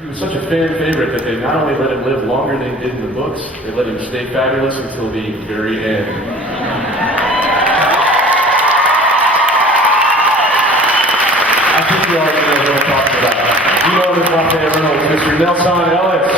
He was such a fan favorite that they not only let him live longer than he did in the books, they let him stay fabulous until the very end. I think you already know what I'm talking about. You know this Lafayette Reynolds, Mr. Nelson Ellis.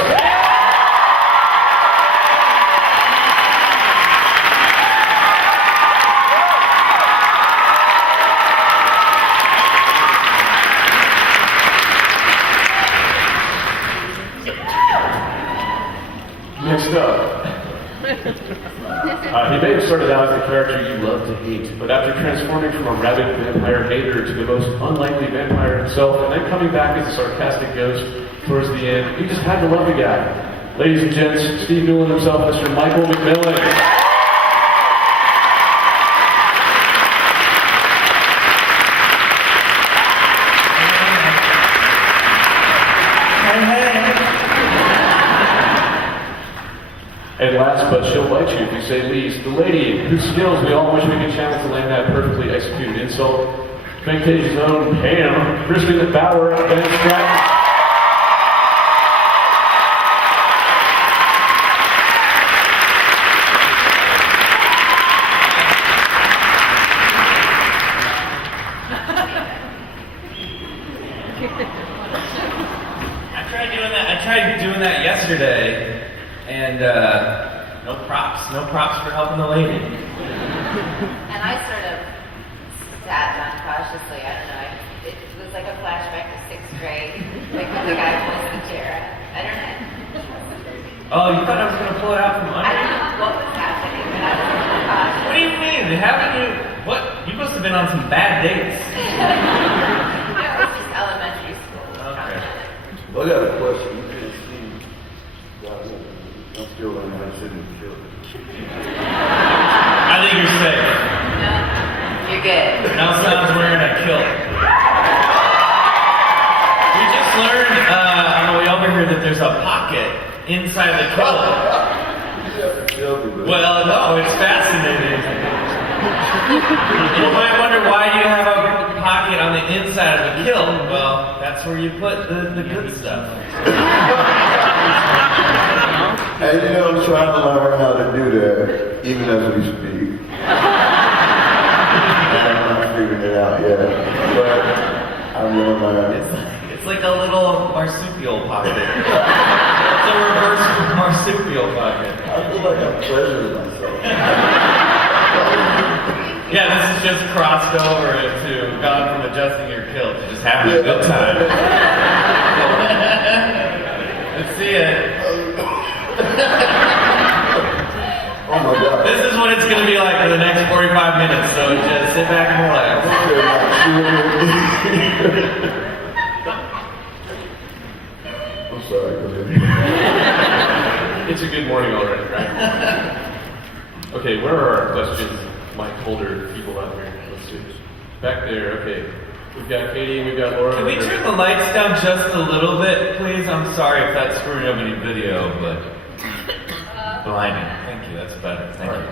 Next up, he may have started out as the character you love to hate, but after transforming from a rabid vampire hater to the most unlikely vampire himself, and then coming back as a sarcastic ghost towards the end, you just had to love the guy. Ladies and gents, Steve Newland himself, Mr. Michael McMillan. And last, but she'll bite you if you say least, the lady whose skills we all wish we could channel to land that perfectly executed insult, Fantasia's own Pam, Kristen Bauer, Ben Stratton. I tried doing that yesterday. And no props for helping the lady. And I sort of sat down cautiously, I don't know, it was like a flashback to 6th grade, like when the guy pulls the chair out. I don't know. Oh, you thought I was going to pull it out from under? I don't know what was happening, but I was a little cautious. What do you mean? Haven't you, what? You must have been on some bad dates. No, it was just elementary school. Okay. Well, I got a question. You can't see. I'm still learning how to sit in the field. I think you're safe. No, you're good. Nelson's wearing a kilt. We just learned on the way over here that there's a pocket inside the kilt. Well, no, it's fascinating. You might wonder why you have a pocket on the inside of the kilt. Well, that's where you put the good stuff. And you know, I'm trying to learn how to do that, even as we speak. I'm not figuring it out yet, but I'm gonna learn. It's like a little marsupial pocket. It's a reverse marsupial pocket. I feel like I'm pleasuring myself. Yeah, this is just crossed over to gone from adjusting your kilt to just having a good time. Let's see it. Oh my God. This is what it's going to be like for the next 45 minutes, so just sit back and relax. I'm sorry, go ahead. It's a good morning already, right? Okay, where are our questions, mic holder people out here? Let's see. Back there, okay. We've got Katie, we've got Laura. Can we turn the lights down just a little bit, please? I'm sorry if that's screwing up any video, but behind me. Thank you, that's better. Thank you.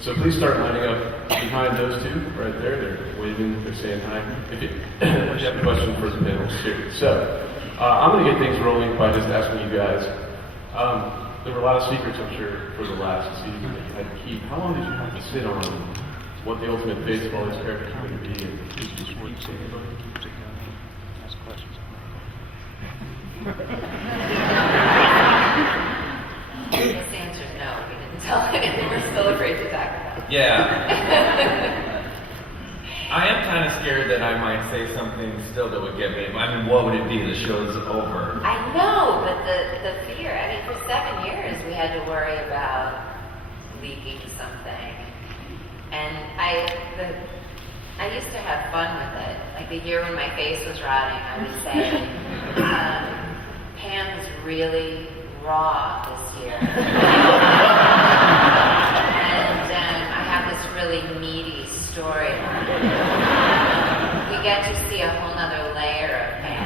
So please start lining up behind those two right there. They're waving, they're saying hi. If you have a question for the panel, here. So I'm going to get things rolling by just asking you guys. There were a lot of secrets, I'm sure, for the last season that you had to keep. How long did you have to sit on what the ultimate fate of all these characters are going to be? And just what you say about it? Ask questions. This answer is no. We didn't tell anything. We're still afraid to talk about it. Yeah. I am kind of scared that I might say something still that would get me. I mean, what would it be? The show's over. I know, but the fear. I mean, for 7 years we had to worry about leaking something, and I used to have fun with it. Like the year when my face was rotting, I would say, Pam is really raw this year, and I have this really meaty storyline. We get to see a whole nother layer of Pam.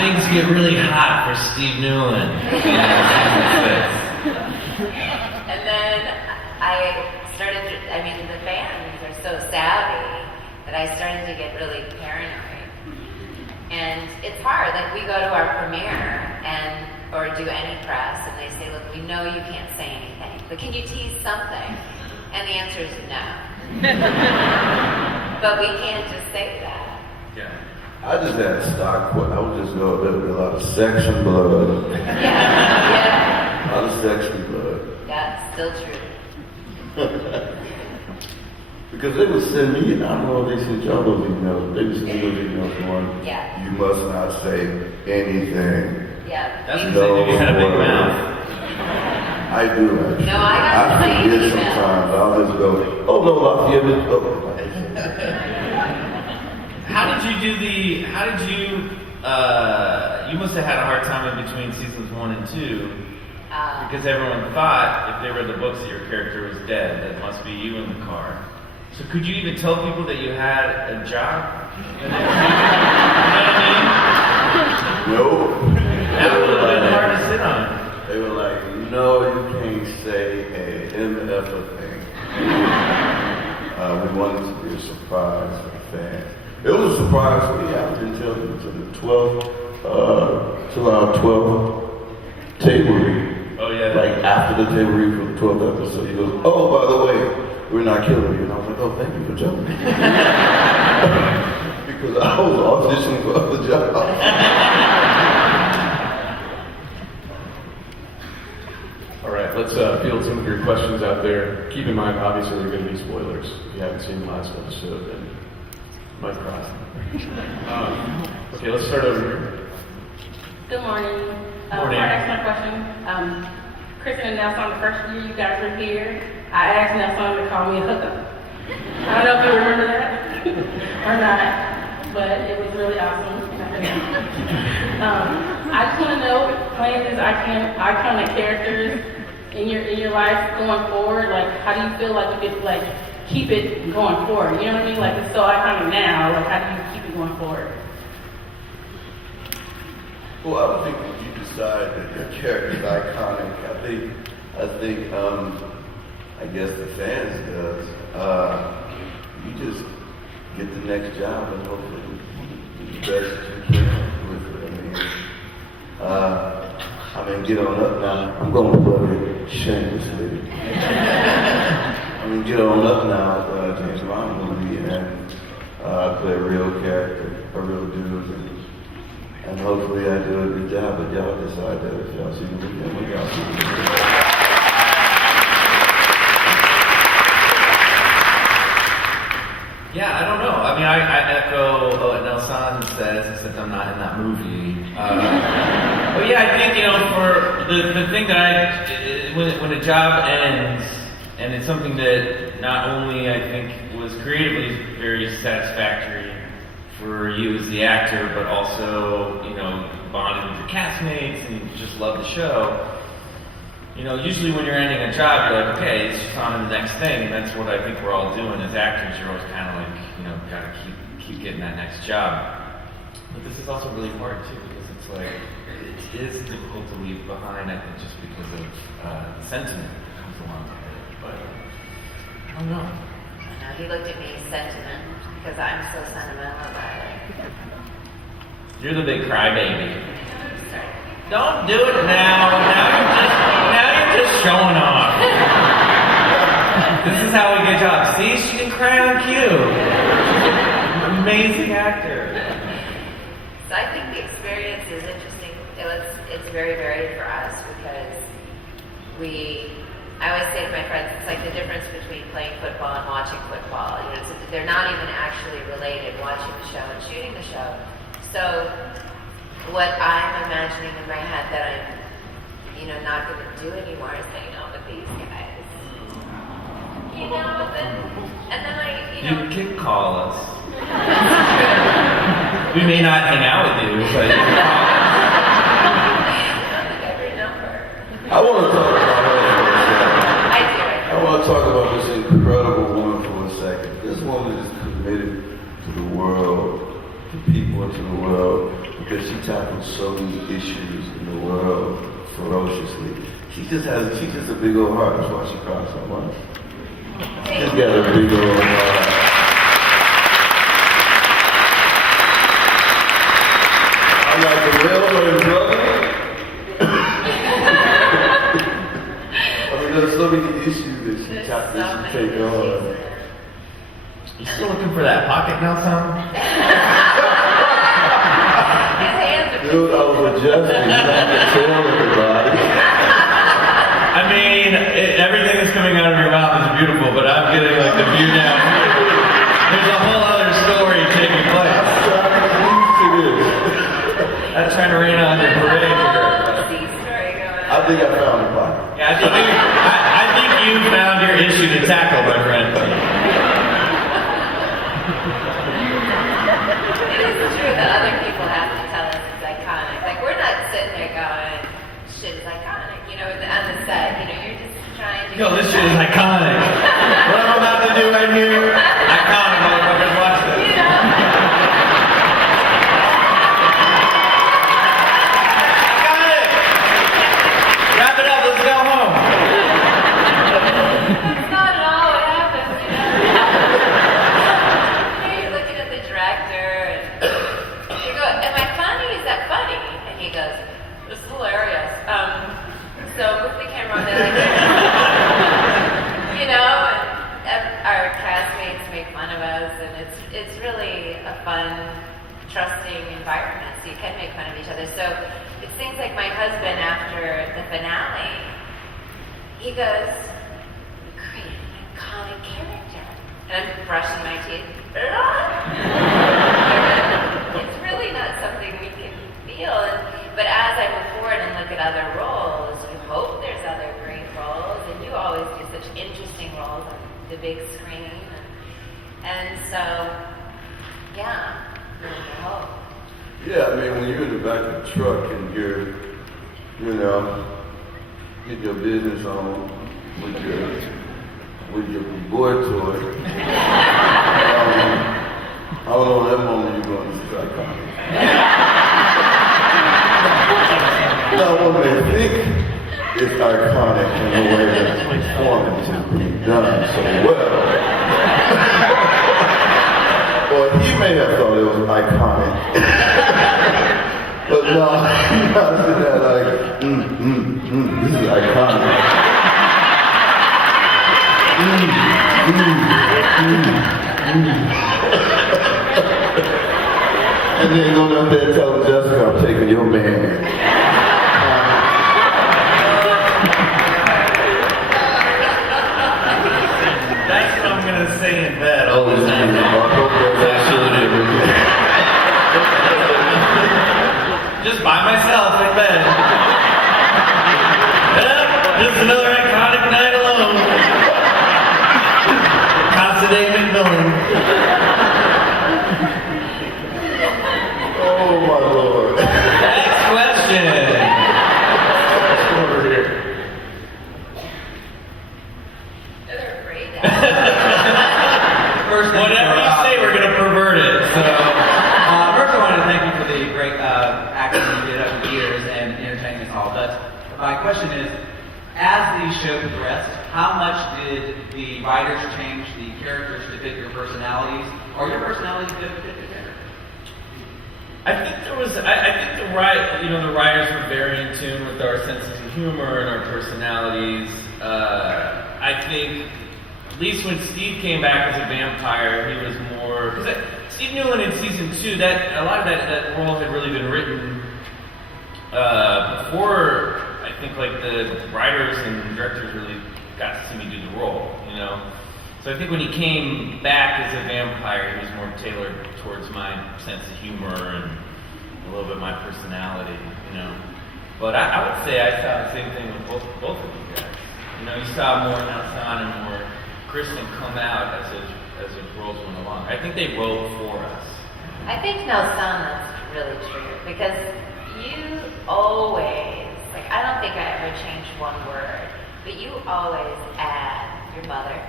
Things get really hot for Steve Newland. And then I started, the fans are so savvy that I started to get really paranoid. And it's hard. Like we go to our premiere or do any press, and they say, "Look, we know you can't say anything, but can you tease something?" And the answer is no. But we can't just say that. Yeah. I just had stock. I would just go. There would be a lot of sex and blood. Yeah. A lot of sex and blood. Yeah, still true. Because they would send me, I don't know if they sent y'all those emails, they would send me those emails going, Yeah. you must not say anything. Yeah. That's You- what you had a big mouth. I do actually. No, I got the same forget email. sometimes. I'll just go, oh no, Lafayette, How did you you must have had a hard time in between seasons 1 and 2, because everyone thought if they read the books that your character was dead, that must be you in the car. So could you even tell people that you had a job? You know what I mean? no. That would have been hard to sit on. They were like, no, you can't say a MF thing. We wanted to be a surprise for the fans. It was a surprise for me. I didn't tell them until the 12th, till our 12th table read. Oh yeah. Like after the table read for the 12th episode, he goes, oh, by the way, we're not killing you. And I was like, oh, thank you for telling me. Because I was auditioning for other jobs. All right, let's field some of your questions out there. Keep in mind, obviously, there are going to be spoilers. If you haven't seen the last episode, then you might cry. Okay, let's start over here. Good morning. Morning. Before I ask my question, Kristen and Nelson, the first year you guys were here, I asked Nelson to call me a hookup. I don't know if you remember that or not, but it was really awesome. I just want to know, playing these iconic characters in your life going forward, like how do you feel like you could like keep it going forward? You know what I mean? Like it's so iconic now. Like how do you keep it going forward? Well, I don't think that you decide that your character is iconic. I think, I guess the fans does. You just get the next job and hopefully do the best that you can with it. I mean, get on up now. I'm going to plug it shamelessly. Get on up now with James Bond movie, and I play a real character, a real dude. And hopefully I do a good job, but y'all decide that if y'all see the weekend, when y'all see the weekend. Yeah, I don't know. I mean, I echo what Nelson says, except I'm not in that movie. But yeah, I think, for the thing that when a job ends, and it's something that not only I think was creatively very satisfactory for you as the actor, but also, bonded with your castmates and you just love the show. Usually when you're ending a job, you're like, okay, it's just on to the next thing, and that's what I think we're all doing as actors. You're always kind of like, gotta keep getting that next job. But this is also really hard too, because it's like, it is difficult to leave behind, I think, just because of the sentiment that comes along with it. But, I don't know. He looked at me sentiment because I'm so sentimental about it. You're the big crybaby. Sorry. Don't do it now. Now you're just showing off. This is how we get jobs. See, she can cry on cue. Amazing actor. So I think the experience is interesting. It's very varied for us because I always say to my friends, it's like the difference between playing football and watching football. They're not even actually related, watching the show and shooting the show. So what I'm imagining in my head that I'm, not going to do anymore is hanging out with these guys. And then You can call us. We may not hang out with you, but you can call us. every number. I want to talk about her for a second. I do. I want to talk about this incredible woman for a second. This woman is committed to the world, to people into the world, because she tackles so many issues in the world ferociously. She's just a big old heart. That's why she cries so much. She's got a big old heart. You still looking for that pocket, Nelson? His hands are Dude, I was adjusting. You have to tell everybody. I mean, everything that's coming out of your mouth is beautiful, but I'm getting like the view down here. There's a whole other story taking place. I'm trying to rain on your parade here. sea story going on. I think I found the pocket. Yeah, I think you found your issue to tackle, my friend. It is true that other people have to tell us it's iconic. Like, we're not sitting there going, shit is iconic. You know, on the set, you know, you're just trying to... Yo, this shit is iconic. What I'm about to do right here, iconic, motherfuckers. Watch this. You know? Iconic. Wrap it up. Let's go home. That's not at all what happens, you know? You're looking at the director, and you go, am I funny? Is that funny? And he goes, it's hilarious. So move the camera on there. You know, and our castmates make fun of us, and it's really a fun, trusting environment, so you can make fun of each other. So it's things like my husband after the finale, he goes, you created an iconic character. And I'm brushing my teeth. It's really not something we can feel. But as I move forward and look at other roles, you hope there's other great roles, and you always do such interesting roles on the big screen. And so, yeah, I hope. Yeah, I mean, when you're in the back of the truck and you're, you know, get your business on with your boy toy, I don't know, that moment you're going, this is iconic. Now, what they think is iconic in the way that the performance is being done so well. Or he may have thought it was iconic. But no, I sit there like, this is iconic. And then go down there and tell Jessica, I'm taking your man. That's what I'm gonna say in bed all the time. Just by myself in bed. Just another iconic night alone. Constantine McMillan. Oh my Lord. Next question. Let's go over here. They're afraid First, Whatever you say, we're gonna pervert it. So. first, I wanted to thank you for the great acting you did over the years and entertaining us all. But my question is, as the show progressed, how much did the writers change the characters to fit your personalities, or your personalities did fit the character? I think there was. I think the writers were very in tune with our senses of humor and our personalities. I think, at least when Steve came back as a vampire, he was more because Steve Newland in season 2. That a lot of that role had really been written before. I think like the writers and directors really got to see me do the role. You know. So I think when he came back as a vampire, he was more tailored towards my sense of humor and a little bit my personality, you know. But I would say I saw the same thing with both of you guys. You know, you saw more Nelson and more Kristen come out as the roles went along. I think they wrote for us. I think Nelson, that's really true, because you always, like, I don't think I ever changed one word, but you always add your mother.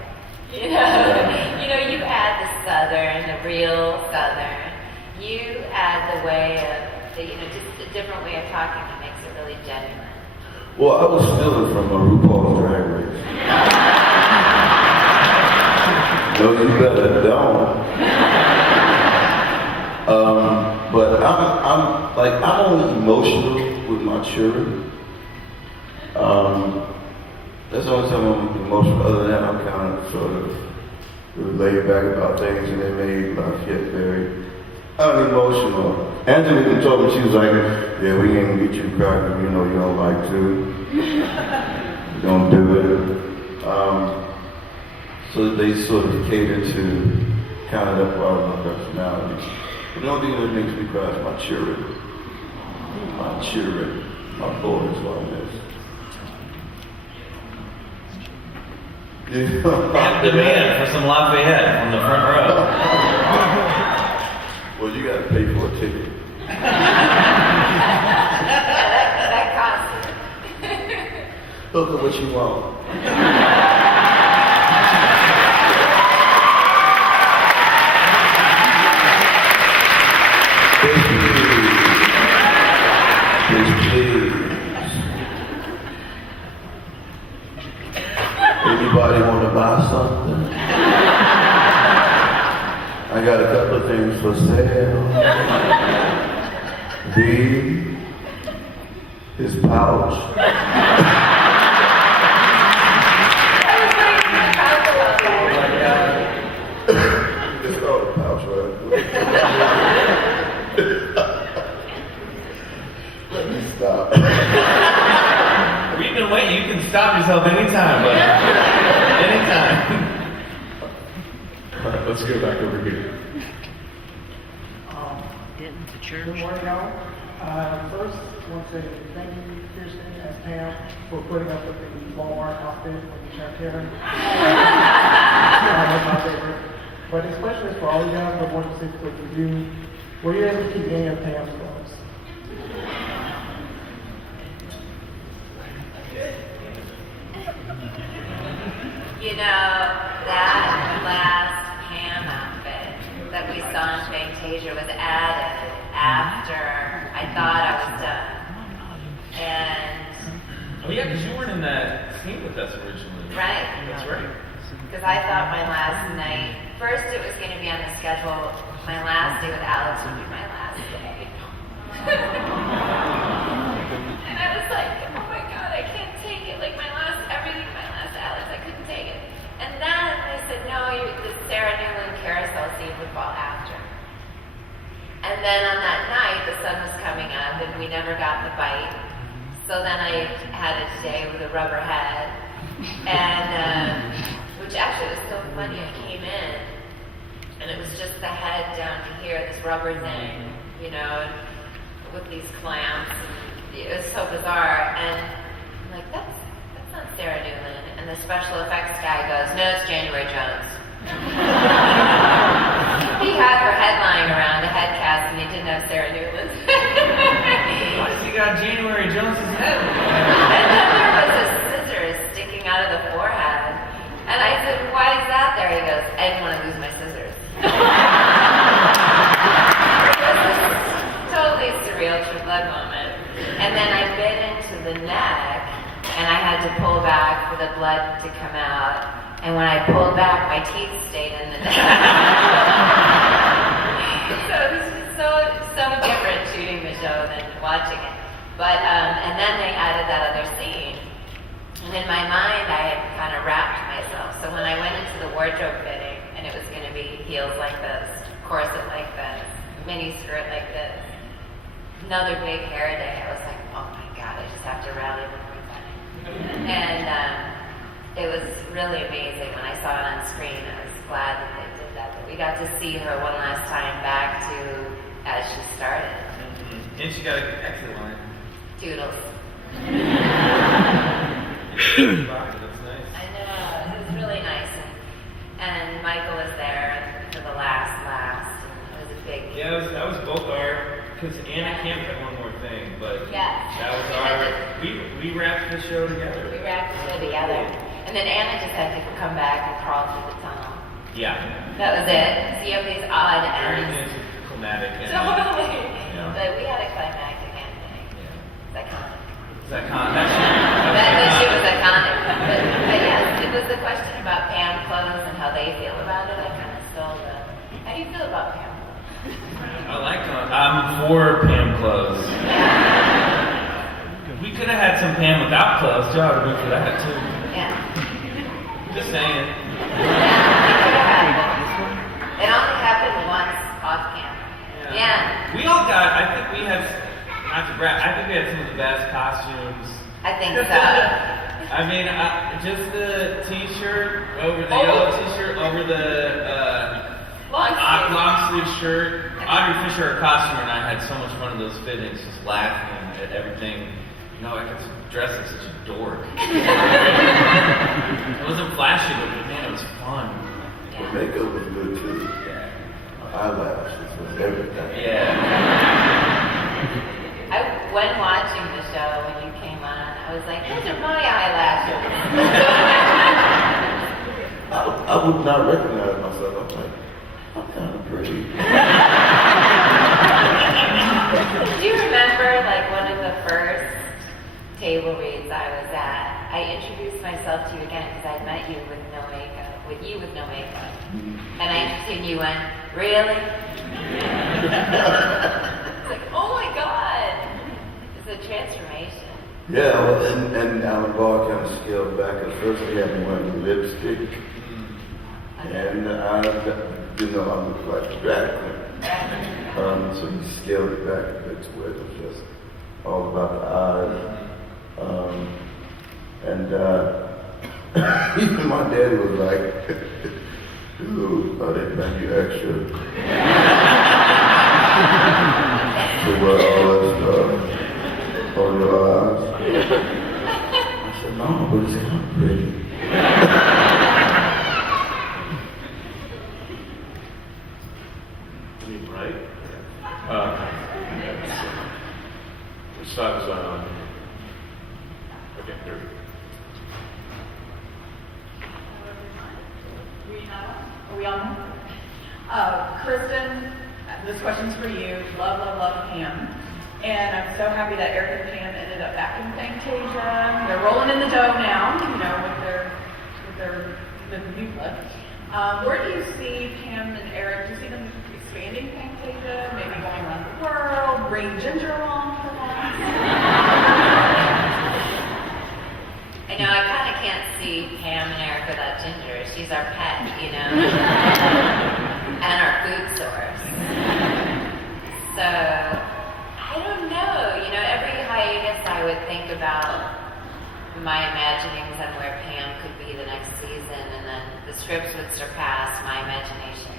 You know, you add the Southern, the real Southern. You add the way of, just a different way of talking that makes it really genuine. Well, I was stealing from RuPaul's Drag Race. No, you better don't. But I'm only emotional with my children. That's the only time I'm emotional. Other than that, I'm kind of sort of It was laid back about things, and they made Lafayette very unemotional. Angela even told me, she was like, yeah, we ain't gonna get you cracked, you know you don't like to. Don't do it. So they sort of cater to kind of that part of my personality. But the only thing that makes me cry is my children. My boys on this. Have demand for some Lafayette on the front row. Well, you gotta pay for a ticket. That costs. Look at what you want. Please. Anybody want to buy something? I got a couple of things for sale. His pouch. It's called a pouch, right? Let me stop. We've been waiting. You can stop yourself anytime, buddy. Anytime. All right, let's go back over here. Good morning, y'all. First, I want to say thank you, Kirsten and Pam, for putting up with the Walmart outfit when you turned Karen. That was my favorite. But this question is for all you guys, but more specifically for you. Were you able to keep any of Pam's clothes? You know, that last Pam outfit that we saw in Fantasia was added after I thought I was done. And, Oh yeah, because you weren't in that scene with us originally. right. That's right. Because I thought my last night, first it was going to be on the schedule, my last day with Alex would be my last day. And I was like, oh my God, I can't take it. Like everything my last Alex, I couldn't take it. And then they said, no, the Sarah Newland carousel scene would fall after. And then on that night, the sun was coming up and we never got the bite. So then I had a day with a rubber head. And, which actually was so funny. I came in and it was just the head down to here, this rubber thing, you know, with these clamps. And it was so bizarre. And I'm like, that's not Sarah Newland. And the special effects guy goes, no, it's January Jones. He had her head lying around, a head cast, and he didn't have Sarah Newland's. Why does he got January Jones's head? And then there was a scissors sticking out of the forehead. And I said, why is that there? He goes, I didn't want to lose my scissors. It was this totally surreal True Blood moment. And then I bit into the neck, and I had to pull back for the blood to come out. And when I pulled back, my teeth stayed in the neck. So this was so different shooting the show than watching it. But and then they added that other scene. And in my mind, I had kind of wrapped myself. So when I went into the wardrobe fitting, and it was going to be heels like this, corset like this, mini skirt like this, another big hair day, I was like, oh my God, I just have to rally one more time. And it was really amazing when I saw it on screen. I was glad that they did that. But we got to see her one last time back to as she started. Mm-hmm. And she got an exit line. Doodles. That's nice. I know, it was really nice. And Michael was there for the last. And it was a big... Yeah, that was both our... Because Anna Camp had one more thing, but Yes. that was our... We wrapped the show together. We wrapped the show together. And then Anna just had to come back and crawl through the tunnel. Yeah. That was it. So you have these odd Everything ends. is climatic. Totally. Yeah. But we had a climactic ending. Yeah. It's iconic. That She was iconic. But yes, it was the question about Pam clothes and how they feel about it. I kind of stole the... How do you feel about Pam clothes? I like them. I'm for Pam clothes. We could have had some Pam without clothes, too. I would have been for that, too. Yeah. Just saying. Yeah, we could have had I think so. I mean, just the t-shirt over the yellow t-shirt over the long sleeve shirt. Audrey Fisher, our costumer, and I had so much fun in those fittings, just laughing at everything. You know, I got dressed like such a dork. It wasn't flashy, but man, it was fun. The makeup was good too. Yeah. Eyelashes was everything. Yeah. When watching the show, when you came on, I was like, those are my eyelashes. I would not recognize myself. I'm like, I'm kind of pretty. Do you remember, like, one of the first table reads I was at? I introduced myself to you again because I'd met you with no makeup, with no makeup. And I introduced you and you went, really? It's like, oh my God. It's a transformation. Yeah, well, and Alan Ball kind of scaled back. At first, he had me wearing lipstick. And I didn't know I looked like a drag queen. So he scaled it back a bit to where it was just all about the eyes. Even my daddy was like, dude, I didn't make you extra. To wear all that stuff on your eyes. I said, no, but it's kind of pretty. Right? Which side was that on? Okay, here. Are we on? Kristen, this question's for you. Love, love, love Pam. And I'm so happy that Eric and Pam ended up back in Fantasia. They're rolling in the dough now, you know, with the new look. Where do you see Pam and Eric? Do you see them expanding Fantasia? Maybe going around the world? Bring Ginger along for once? I know, I kind of can't see Pam and Eric without Ginger. She's our pet, you know? And our food source. So, I don't know. You know, every hiatus I would think about my imaginings on where Pam could be the next season, and then the scripts would surpass my imagination.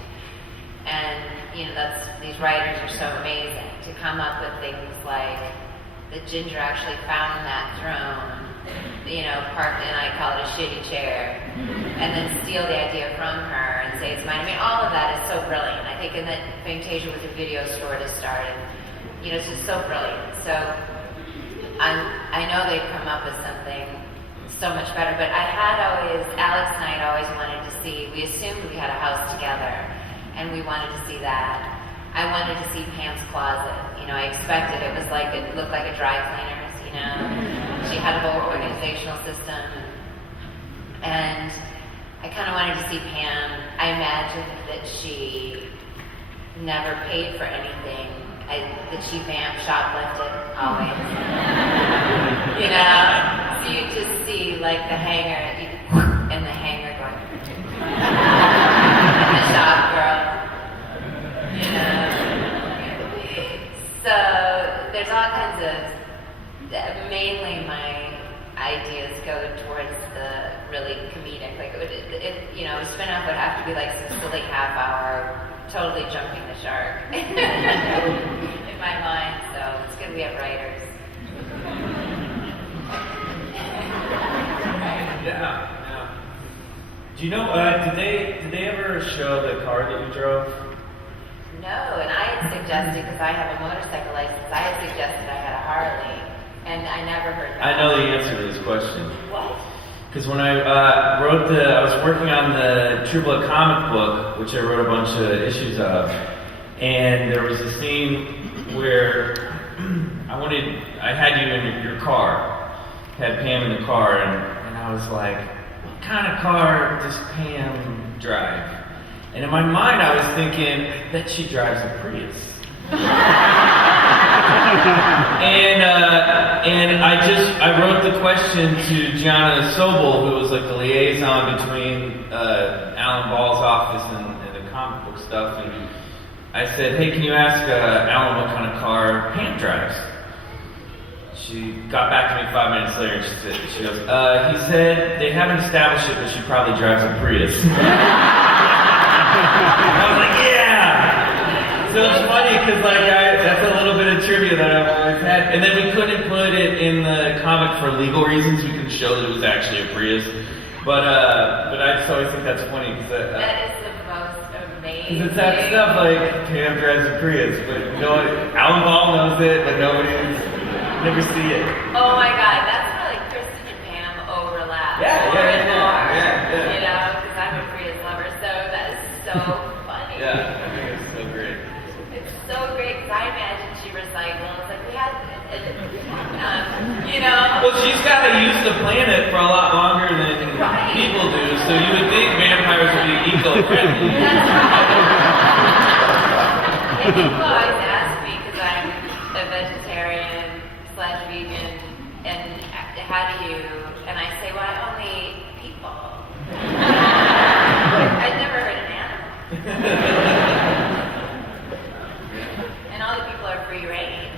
And, you know, these writers are so amazing to come up with things like that Ginger actually found that throne, you know, parked, and I call it a shitty chair, and then steal the idea from her and say it's mine. I mean, all of that is so brilliant. I think in that Fantasia was a video store to start, and, you know, it's just so brilliant. So I know they've come up with something so much better, but Alex and I had always wanted to see, we assumed we had a house together, and we wanted to see that. I wanted to see Pam's closet. You know, I expected it looked like a dry cleaner's, you know. She had a whole organizational system, and I kind of wanted to see Pam. I imagined that she never paid for anything, that she shoplifted always. You know, so you just see like the hanger and the hanger going, and the shop girl, you know. So there's all kinds of, mainly my ideas go towards the really comedic, like you know, a spin-off would have to be like some silly half-hour, totally jumping the shark in my mind. So it's good we have writers. Yeah. Do you know, did they ever show the car that you drove? No, and I had suggested, because I have a motorcycle license, I had suggested I had a Harley, and I never heard back. I know the answer to this question. What? Because when I I was working on the True Blood comic book, which I wrote a bunch of issues of, and there was a scene where I had you in your car, had Pam in the car, and I was like, what kind of car does Pam drive? And in my mind, I was thinking, I bet she drives a Prius. And I wrote the question to Gianna Sobel, who was like the liaison between Alan Ball's office and the comic book stuff, and I said, hey, can you ask Alan what kind of car Pam drives? she got back to me 5 minutes later and she goes, he said they haven't established it, but she probably drives a Prius. I was like, yeah! So it's funny because that's a little bit of trivia that I've always had. And then we couldn't put it in the comic for legal reasons. We couldn't show that it was actually a Prius. But I just always think that's funny because that is the most amazing. it's that stuff like Pam drives a Prius, but no one, Alan Ball knows it, but nobody's never see it. Oh my God, that's how like Kristen and Pam overlap. Yeah. You know, because I'm a Prius lover, so that is so funny. Yeah, I think it's so great. It's so great because I imagine she recycles. Like we had, you know. Well, she's got to use the planet for a lot longer than people do, so you would think vampires would be eco-friendly. That's right. And people always ask me because I'm a vegetarian/vegan, and how do you? And I say, well, I only eat people. I've never heard an animal. And all the people are free range.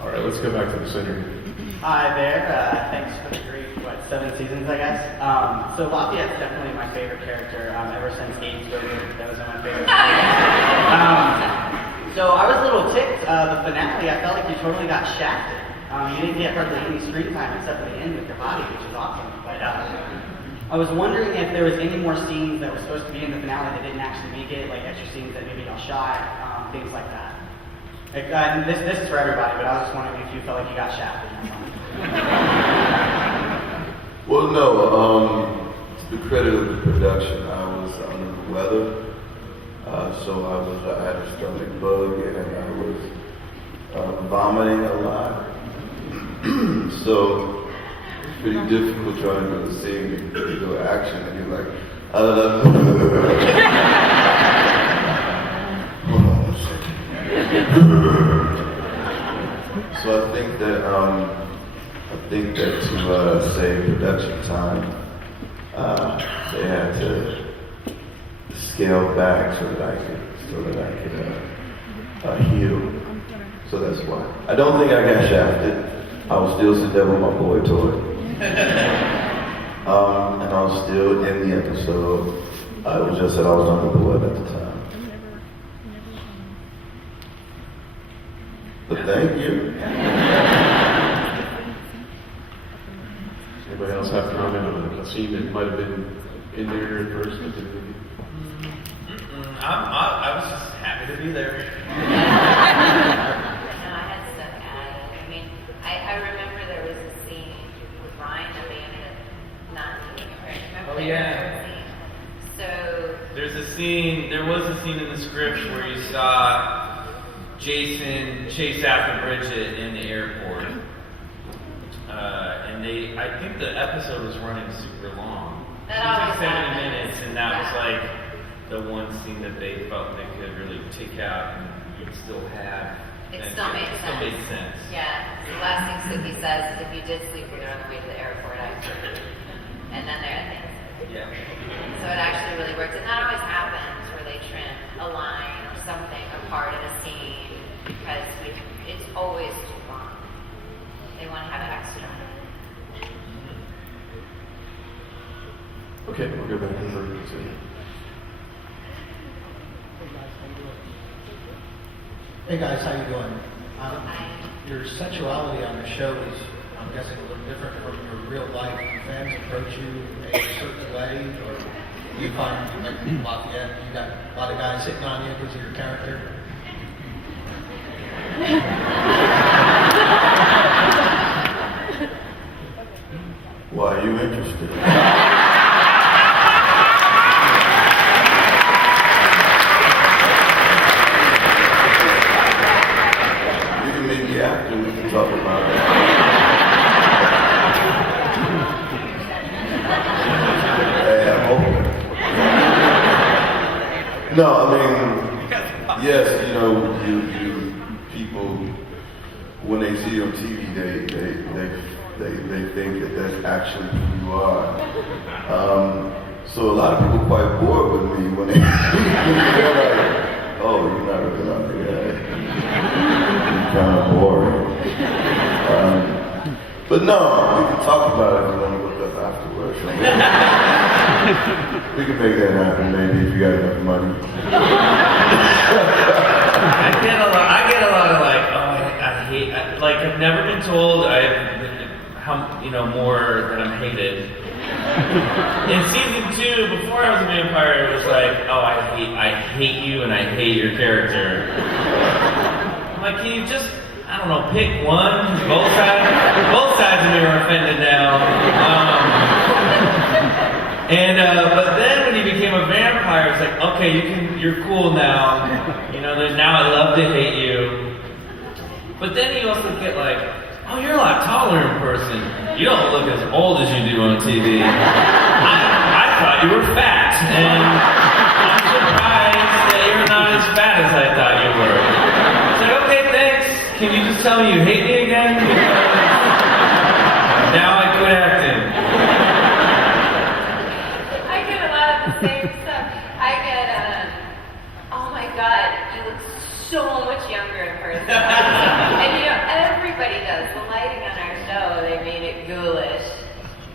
All right, let's go back to the center. Hi there. Thanks for the great, 7 seasons, I guess. So Lafayette's definitely my favorite character ever since Gabe's Burger. That was my favorite. So I was a little ticked. The finale, I felt like you totally got shafted. You didn't get hardly any screen time except for the end with your body, which is awesome. But I was wondering if there was any more scenes that were supposed to be in the finale that didn't actually make it, like extra scenes that maybe y'all shot, things like that. Like, this is for everybody, but I was just wondering if you felt like you got shafted. Well, no, to the credit of the production, I was under the weather, so I had a stomach bug and I was vomiting a lot. So it's pretty difficult trying to sing and do action and you're like, hold on one second. So I think that to save production time, they had to scale back so that I could heal. So that's why. I don't think I got shafted. I was still sitting there with my boy toy. And I was still in the episode. It was just that I was under the weather at the time. But thank you. Anybody else have a comment on a scene that might have been in there at first? But didn't? I was just happy to be there. No, I had stuff added. I mean, I remember there was a scene with Ryan that they ended up not doing it, right? Remember Oh, there yeah. was a scene? So, There was a scene in the script where you saw Jason chase after Bridget in the airport. And I think the episode was running super long. That It was always like 70 happens. minutes, and that was Yeah. like the one scene that they felt they could really take out and you'd still have. it and still made it sense. still made sense. Yeah. The last thing Suki says is if you did sleep with her on the way to the airport, and then there are things. Yeah. So it actually really worked. And that always happens where they trim a line or something, a part of a scene, because it's always too long. They want to have extra. Okay, we'll go back to the center. Hey guys, how you doing? Hi. Your sexuality on the show is, I'm guessing, a little different from your real life. Do fans approach you in a certain way, or do you find, like Lafayette, you got a lot of guys hitting on you because of your character? Why are you interested? You can meet me after, we can talk about that. Hey, I'm open. No, I mean, yes, you know, people when they see you on TV, they think that that's actually who you are. So a lot of people are quite bored with me when they they're like, oh, you're not really like that. You're kind of boring. But no, we can talk about it if you want to look up afterwards. We can make that happen maybe if you got enough money. I get a lot of like, oh, I hate, like I've never been told more that I'm hated. In season 2, before I was a vampire, it was like, oh, I hate you and I hate your character. I'm like, can you just, I don't know, pick one? Both sides of me were offended now. But then when you became a vampire, it's like, okay, you're cool now. Now I love to hate you. But then you also get like, oh, you're a lot taller in person. You don't look as old as you do on TV. I thought you were fat, and I'm surprised that you're not as fat as I thought you were. It's like, okay, thanks. Can you just tell me you hate me again? Now I quit acting. I get a lot of the same stuff. I get, oh my God, you look so much younger in person. And everybody does. The lighting on our show, they made it ghoulish.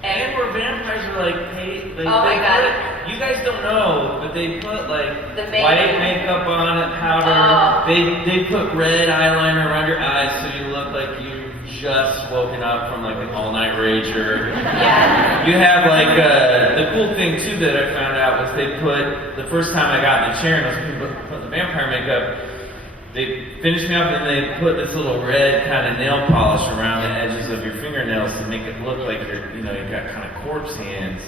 And where vampires are like, hey, oh my God. You guys don't know, but they put like The white makeup on it, powder. Oh. They put red eyeliner around your eyes so you look like you've just woken up from like an all-night rager. Yeah. You have like the cool thing too that I found out was they put, the first time I got in the chair and those people put the vampire makeup, they finished me up and they put this little red kind of nail polish around the edges of your fingernails to make it look like you've got kind of corpse hands.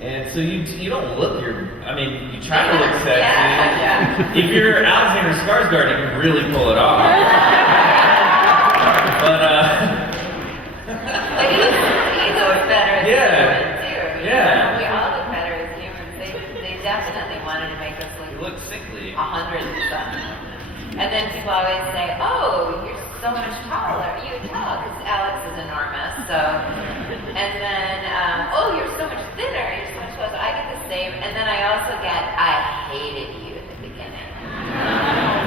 And so you don't look you try to look sexy. Yeah. If you're Alexander Skarsgård, you can really pull it off. But he looks better as a human too. Yeah. We all look better as humans. They definitely wanted to make us you look sickly. 100 and something. And then people always say, oh, you're so much taller. You're tall, because Alex is enormous. So, and then, oh, you're so much thinner. You're so much taller. So I get the same. And then I also get, I hated you at the beginning.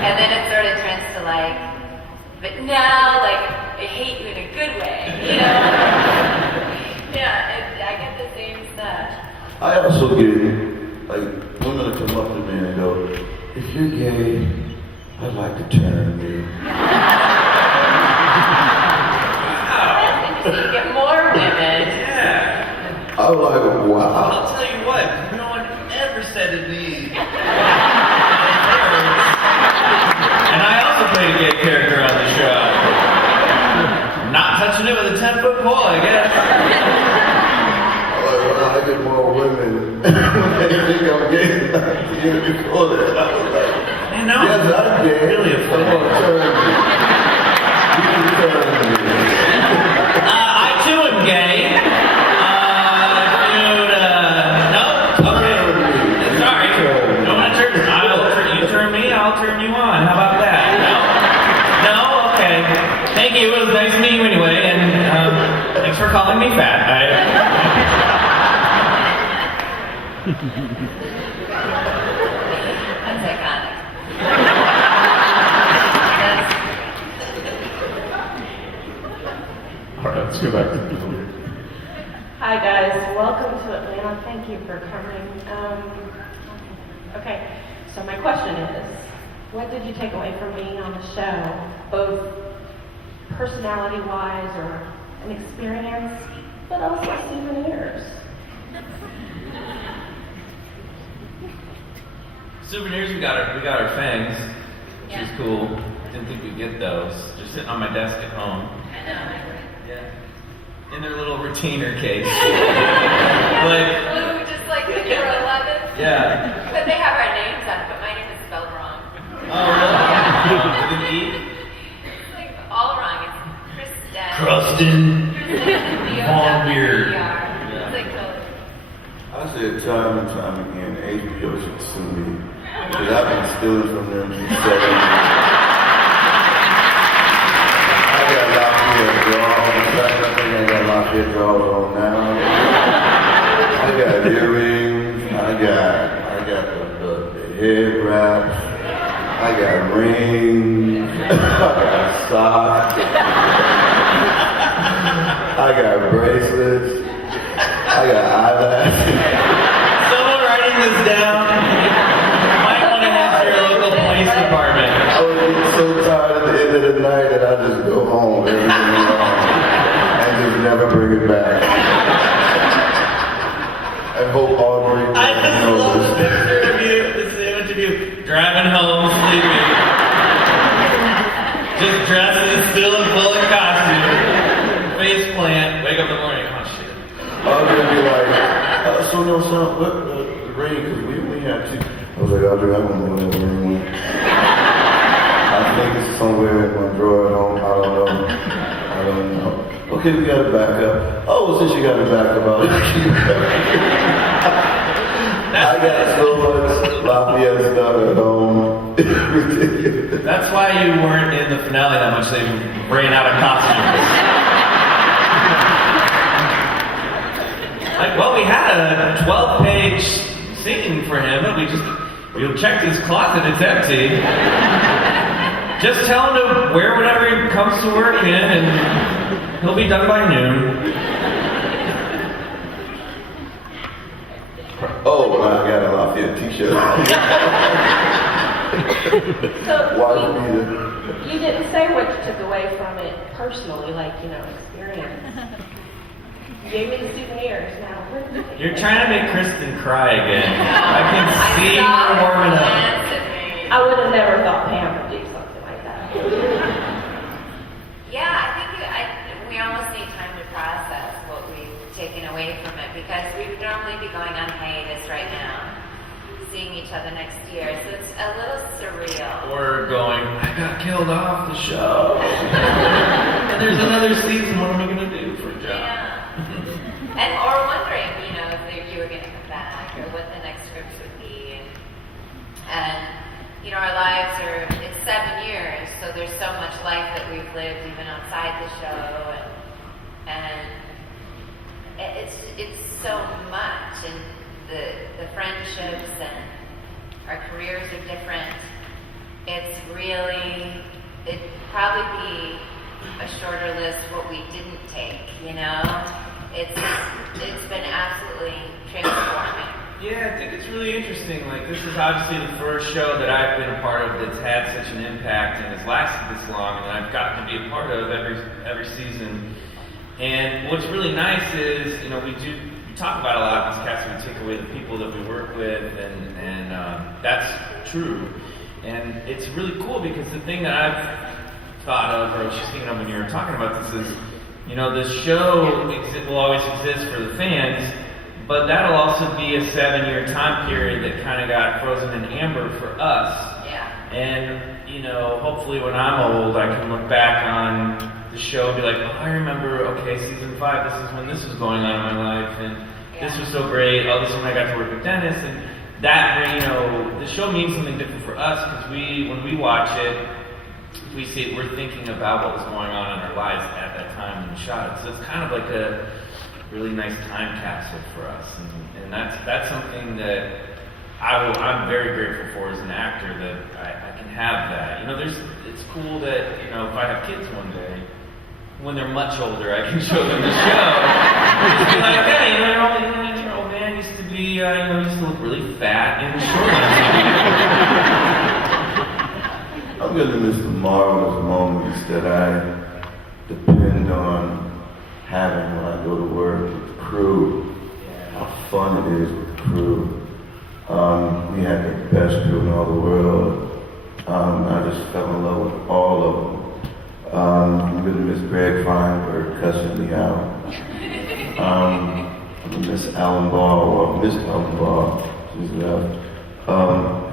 And then it sort of turns to like, but now, like, I hate you in a good way. Yeah, I get the same stuff. I also get, like, women that come up to me and go, if you're gay, I'd like to turn you. So you get more women. Yeah. I'm like, wow. I'll tell you what, no one ever said to me. And I also played a gay character on the show. Not touching it with a 10-foot pole, I guess. I get more women when they think I'm gay than I did before that. I was like, No, yes, I'm gay. Really a Come on, turn me. You can turn me. I too am gay. No? Okay. Sorry. No one turns. You turn me, I'll turn you on. How about that? No? Okay. Thank you. It was nice to meet you anyway, and thanks for calling me fat. That's iconic. All right, let's go back to the people here. Hi guys, welcome to Atlanta. Thank you for coming. Okay, so my question is, what did you take away from being on the show, both personality-wise or an experience, but also souvenirs? Souvenirs, we got our fangs, which is cool. Didn't think we'd get those. They're sitting on my desk at home. I know. Yeah. In their little retainer case. Blue, just like when you were 11. Yeah. But they have our names on it, but my name is spelled wrong. Oh, really? With an E? It's like all wrong. It's Kristen. Kristen. Long beard. It's like totally. I said time and time again, HBO should sue me. Because I've been stealing from them for 7 years. I got Lafayette drawers on now. I got earrings. I got the head wraps. I got rings. I got socks. I got bracelets. I got eyelashes. Someone writing this down might want to have your local police department. I would get so tired at the end of the night that I just go home everything wrong and just never bring it back. I hope Aubrey I just knows love the this. picture of you, this image of you driving home, sleeping. Just dresses, still in full costume. Face plant, wake up in the morning, oh shit. Audrey would be like, so no, son, what, the ring, because we had two. I was like, Audrey, I don't know where that ring went. I think it's somewhere in my drawer at home, I don't know. Okay, we got to back up. Oh, since you got to back up, I got so much Lafayette stuff at home. Ridiculous. That's why you weren't in the finale that much, they ran out of costumes. Like, well, we had a 12-page scene for him, but we checked his closet, it's empty. Just tell him to wear whatever he comes to work in, and he'll be done by noon. Oh, I got a Lafayette t-shirt. So Watch me. you didn't say what you took away from it personally, like, experience. You gave me the souvenirs now. You're trying to make Kristen cry again. I can see her warming up. I would have never thought Pam would do something like that. Yeah, I think we almost need time to process what we've taken away from it, because we would normally be going on hiatus right now, seeing each other next year, so it's a little surreal. Or going, I got killed off the show. And there's another season, what am I going to do for a job? Yeah. Or wondering, if you were going to come back, or what the next scripts would be. And our lives it's 7 years, so there's so much life that we've lived even outside the show, and it's so much, and the friendships and our careers are different. It'd probably be a shorter list what we didn't take, It's been absolutely transforming. Yeah, I think it's really interesting. Like, this is obviously the first show that I've been a part of that's had such an impact and has lasted this long, and I've gotten to be a part of every season. And what's really nice is, we talk about a lot of this cast, we take away the people that we work with, and that's true. And it's really cool because the thing that I've thought of, or was just thinking of when you were talking about this, is, the show will always exist for the fans, but that'll also be a 7-year time period that kind of got frozen in amber for us. Yeah. And, hopefully when I'm old, I can look back on the show and be like, I remember, okay, season 5, this is when this was going on in my life, and this was so great. Oh, this is when I got to work with Dennis, and that, the show means something different for us, because when we watch it, we see it, we're thinking about what was going on in our lives at that time when we shot it. So it's kind of like a really nice time capsule for us, and that's something that I'm very grateful for as an actor, that I can have that. It's cool that if I have kids one day, when they're much older, I can show them the show. Just be like, hey, your old man used to be, used to look really fat and short on TV. I'm going to miss the marvelous moments that I depend on having when I go to work with the crew. How fun it is with the crew. We had the best crew in all the world. I just fell in love with all of them. I'm going to miss Greg Feinberg cussing me out. I'm going to miss Alan Ball, or Miss Alan Ball, she's left,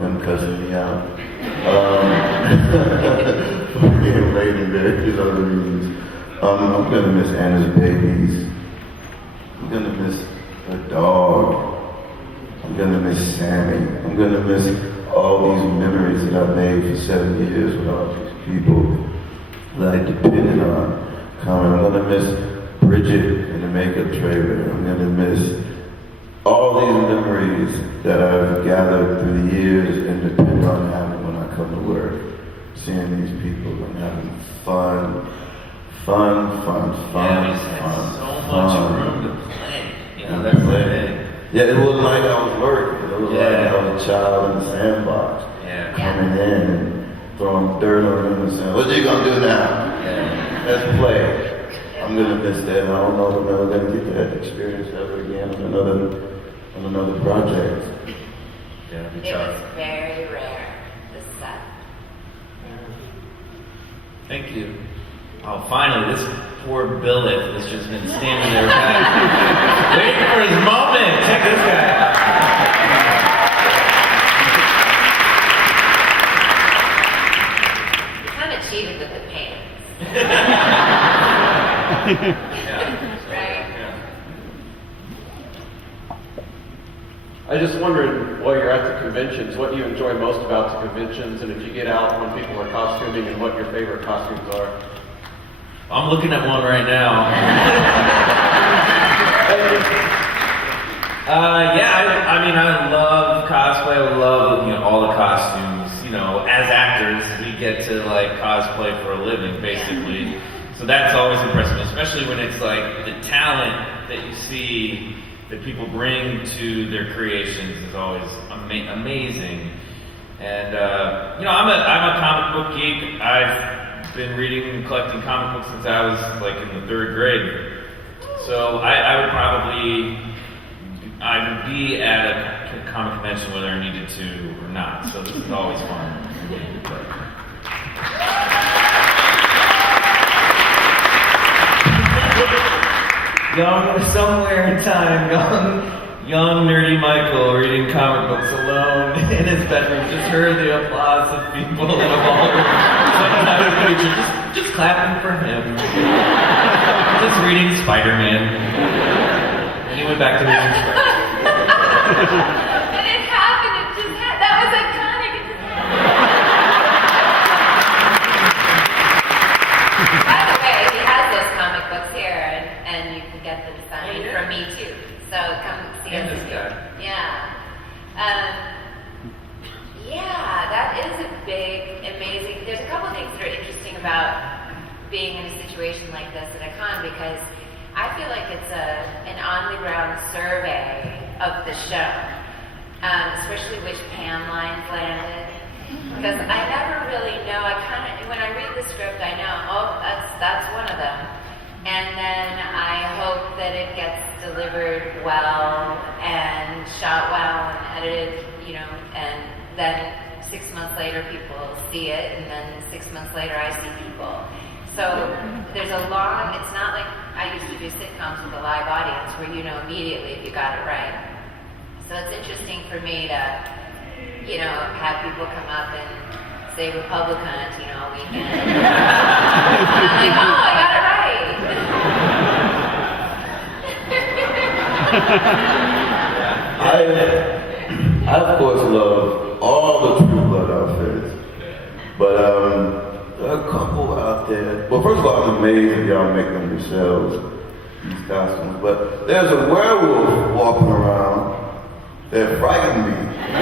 him cussing me out. For being late and various other reasons. I'm going to miss Anna's babies. I'm going to miss the dog. I'm going to miss Sammy. I'm going to miss all these memories that I've made for 7 years with all these people that I depended on coming. I'm going to miss Bridget in the makeup trailer. I'm gonna miss all these memories that I've gathered through the years and depend on having when I come to work. Seeing these people and having fun. Yeah, we just had so much room to play. You know, that's the thing. Yeah, it wasn't like I was working. It was like Yeah. I was a child in the sandbox. Yeah. Coming in and throwing dirt on them and saying, "What you gonna do now? Yeah. Let's play." I'm gonna miss that. I don't know if I'm ever gonna get that experience ever again on another project. Yeah, it'd be It tough. was very rare, this set. Thank you. Oh, finally, this poor billet has just been standing there waiting for his moment. Check this guy out. You kind of cheated with the pants, Yeah. right? Yeah. I just wondered, while you're at the conventions, what you enjoy most about the conventions, and if you get out when people are costuming, and what your favorite costumes are. I'm looking at one right now. I mean, I love cosplay. I love, all the costumes. As actors, we get to cosplay for a living, basically. So that's always impressive, especially when it's the talent that you see that people bring to their creations is always amazing. And I'm a comic book geek. I've been reading and collecting comic books since I was in the 3rd grade. So I would be at a comic convention whether I needed to or not. So this is always fun. Somewhere in time, young nerdy Michael reading comic books alone in his bedroom just heard the applause of people in a ballroom. Sometimes the preacher just clapping for him. Just reading Spider-Man. And he went back to his respect. And it happened, that was iconic. By the way, he has those comic books here, and you can get them signed from me too. So come see And us. this guy. Yeah. Yeah, that is a big, amazing. There's a couple of things that are interesting about being in a situation like this at a con, because I feel like it's an on-the-ground survey of the show, especially which Pam lines landed. Because I never really know. When I read the script, I know, that's one of them. And then I hope that it gets delivered well and shot well and edited, and then 6 months later people see it, and then 6 months later I see people. So there's it's not like I used to do sitcoms with a live audience where you know immediately if you got it right. So it's interesting for me to, have people come up and say Republican, all weekend. I'm like, oh, I got it right. I of course love all the True Blood outfits, but there are a couple out there. Well, first of all, I'm amazed that y'all make them yourselves, these costumes. But there's a werewolf walking around that frightened me. I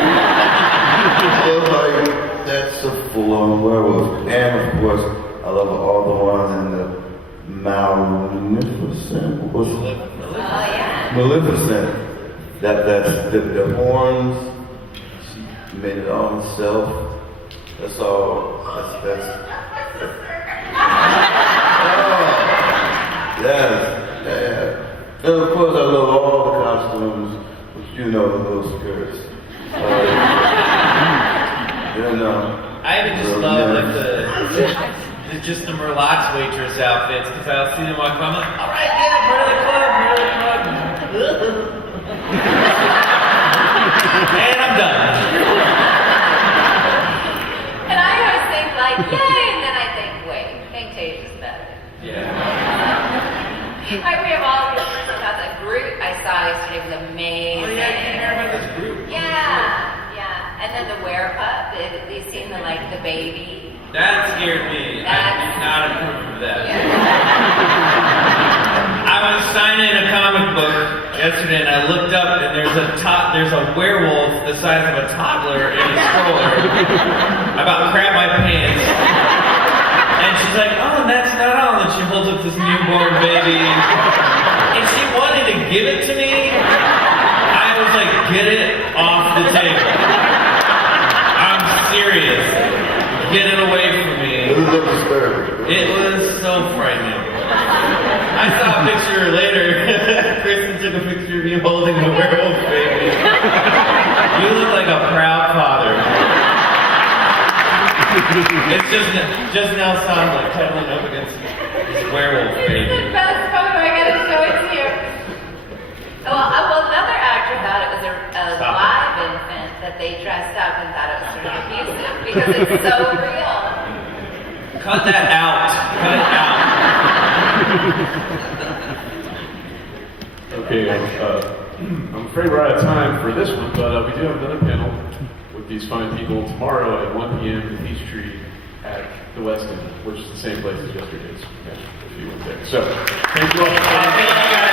was like, that's a full-on werewolf. And of course, I love all the ones in the Maleficent. What's it? Oh, yeah. Maleficent. That's the horns. She made it all herself. That's all. That's. Oh, yes. Yeah. And of course, I love all the costumes. The little skirts. I even just love just the Merlot's waitress outfits, because I'll see them walk by. I'm like, all right, yeah, part of the club. And I'm done. And I always think yay, and then I think, wait, Fantasia's better. Yeah. We have all these different about the Groot I saw yesterday was amazing. Oh yeah, I can't hear about this group. Yeah. And then the werepup, they seen the baby. That scared me. I do not approve of that. Yeah. I signing a comic book yesterday, and I looked up, and there's a werewolf the size of a toddler in a stroller. I about crap my pants. And she's like, "Oh, and that's not all." And she holds up this newborn baby, and she wanted to give it to me. I was like, "Get it off the table. I'm serious. Get it away from me." It was a little disturbing. It was so frightening. I saw a picture later. Kristen took a picture of you holding the werewolf baby. You look like a proud father. It's just now sounds like cuddling up against this werewolf baby. It's the best photo. I gotta show it to you. Well, another actor thought it was a Stop live infant that they dressed up and thought it was sort of abusive because it's so real. Cut that out. Cut it out. Okay, I'm afraid we're out of time for this one, but we do have another panel with these fine people tomorrow at 1 p.m. in Peachtree at the West End, which is the same place as yesterday's. If you went there. So, thank you all for coming. Thank you guys.